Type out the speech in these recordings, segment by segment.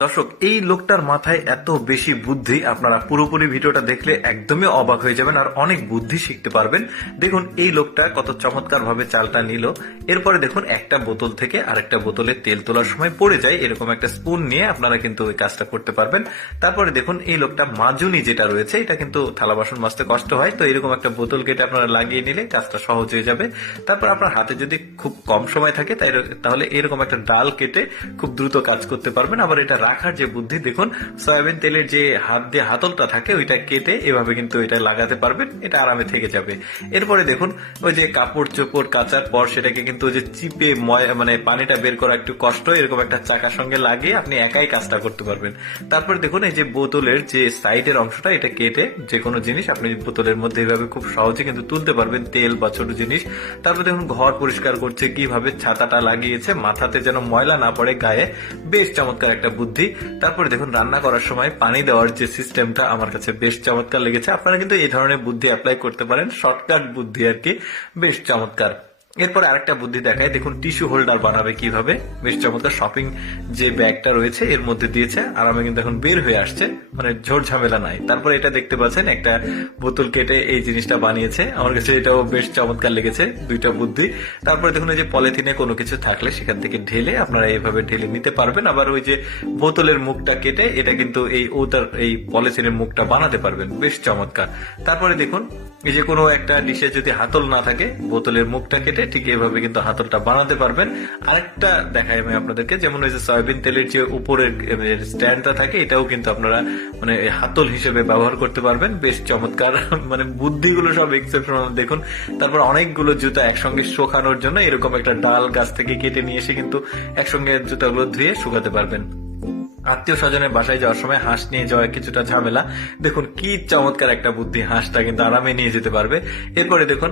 দর্শক, এই লোকটার মাথায় এত বেশি বুদ্ধি, আপনারা পুরোপুরি ভিডিওটা দেখলে একদমই অবাক হয়ে যাবেন আর অনেক বুদ্ধি শিখতে পারবেন। দেখুন এই লোকটা কত চমৎকার ভাবে চালটা নিল। এরপরে দেখুন একটা বোতল থেকে আরেকটা বোতলে তেল তোলার সময় পড়ে যায়, এরকম একটা স্পুন নিয়ে আপনারা কিন্তু ওই কাজটা করতে পারবেন। তারপরে দেখুন এই লোকটা মাজুনি যেটা রয়েছে, এটা কিন্তু থালা বাসন মাজতে কষ্ট হয়, তো এরকম একটা বোতল কেটে আপনারা লাগিয়ে নিলে কাজটা সহজ হয়ে যাবে। তারপর আপনার হাতে যদি খুব কম সময় থাকে তাহলে এরকম একটা ডাল কেটে খুব দ্রুত কাজ করতে পারবেন। আবার এটা রাখার যে বুদ্ধি, দেখুন সয়াবিন তেলের যে হাত দিয়ে হাতলটা থাকে ওইটা কেটে এভাবে কিন্তু এটা লাগাতে পারবেন, এটা আরামে থেকে যাবে। এরপরে দেখুন ওই যে কাপড় চোপড় কাচার পর সেটাকে কিন্তু ওই যে চিপে মানে পানিটা বের করা একটু কষ্ট, এরকম একটা চাকার সঙ্গে লাগিয়ে আপনি একাই কাজটা করতে পারবেন। তারপরে দেখুন এই যে বোতলের যে সাইডের অংশটা, এটা কেটে যে কোনো জিনিস আপনি বোতলের মধ্যে এইভাবে খুব সহজে কিন্তু তুলতে পারবেন, তেল বা ছোট জিনিস। তারপরে দেখুন ঘর পরিষ্কার করছে কিভাবে, ছাতাটা লাগিয়েছে মাথাতে যেন ময়লা না পড়ে গায়ে, বেশ চমৎকার একটা বুদ্ধি। তারপরে দেখুন রান্না করার সময় পানি দেওয়ার যে সিস্টেমটা আমার কাছে বেশ চমৎকার লেগেছে। আপনারা কিন্তু এই ধরনের বুদ্ধি অ্যাপ্লাই করতে পারেন, শর্টকাট বুদ্ধি আর কি, বেশ চমৎকার। এরপরে আরেকটা বুদ্ধি দেখায়, দেখুন টিস্যু হোল্ডার বানাবে কিভাবে, বেশ চমৎকার। শপিং যে ব্যাগটা রয়েছে এর মধ্যে দিয়েছে, আরামে কিন্তু এখন বের হয়ে আসছে, মানে ঝোর ঝামেলা নাই। তারপরে এটা দেখতে পাচ্ছেন একটা বোতল কেটে এই জিনিসটা বানিয়েছে, আমার কাছে এটাও বেশ চমৎকার লেগেছে, দুইটা বুদ্ধি। তারপরে দেখুন এই যে পলিথিনে কোনো কিছু থাকলে সেখান থেকে ঢেলে আপনারা এইভাবে ঢেলে নিতে পারবেন। আবার ওই যে বোতলের মুখটা কেটে এটা কিন্তু এই পলিথিনের মুখটা বানাতে পারবেন, বেশ চমৎকার। তারপরে দেখুন এই যে কোনো একটা ডিশে যদি হাতল না থাকে, বোতলের মুখটা কেটে ঠিক এভাবে কিন্তু হাতলটা বানাতে পারবেন। আরেকটা দেখাই আমি আপনাদেরকে, যেমন ওই যে সয়াবিন তেলের যে উপরের স্ট্যান্ডটা থাকে, এটাও কিন্তু আপনারা মানে হাতল হিসেবে ব্যবহার করতে পারবেন, বেশ চমৎকার। মানে বুদ্ধিগুলো সব এক্সেপশনাল দেখুন। তারপর অনেকগুলো জুতা একসঙ্গে শুকানোর জন্য এরকম একটা ডাল গাছ থেকে কেটে নিয়ে এসে কিন্তু একসঙ্গে জুতাগুলো ধুয়ে শুকাতে পারবেন। আত্মীয় স্বজনের বাসায় যাওয়ার সময় হাঁস নিয়ে যাওয়া কিছুটা ঝামেলা, দেখুন কি চমৎকার একটা বুদ্ধি, হাঁসটা কিন্তু আরামে নিয়ে যেতে পারবে। এরপরে দেখুন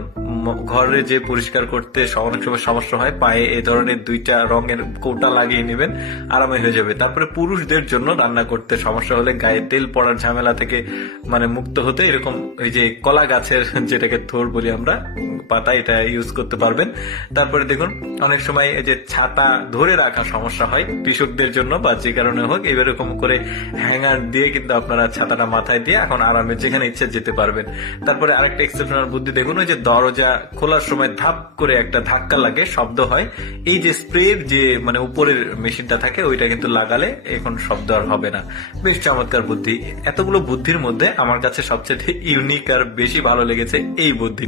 ঘরে যে পরিষ্কার করতে অনেক সময় সমস্যা হয়, পায়ে এই ধরনের দুইটা রঙের কৌটা লাগিয়ে নেবেন, আরামে হয়ে যাবে। তারপরে পুরুষদের জন্য রান্না করতে সমস্যা হলে গায়ে তেল পড়ার ঝামেলা থেকে মানে মুক্ত হতে এরকম এই যে কলা গাছের যেটাকে থোর বলি আমরা, পাতা, এটা ইউজ করতে পারবেন। তারপরে দেখুন অনেক সময় এই যে ছাতা ধরে রাখা সমস্যা হয় কৃষকদের জন্য বা যে কারণে হোক, এরকম করে হ্যাঙ্গার দিয়ে কিন্তু আপনারা ছাতাটা মাথায় দিয়ে এখন আরামে যেখানে ইচ্ছে যেতে পারবেন। তারপরে আরেকটা এক্সেপশনাল বুদ্ধি দেখুন, ওই যে দরজা খোলার সময় ধাপ করে একটা ধাক্কা লাগে, শব্দ হয়, এই যে স্প্রের যে মানে উপরের মেশিনটা থাকে ওইটা কিন্তু লাগালে এখন শব্দ আর হবে না, বেশ চমৎকার বুদ্ধি। এতগুলো বুদ্ধির মধ্যে আমার কাছে সবচেয়ে ইউনিক আর বেশি ভালো লেগেছে এই বুদ্ধি।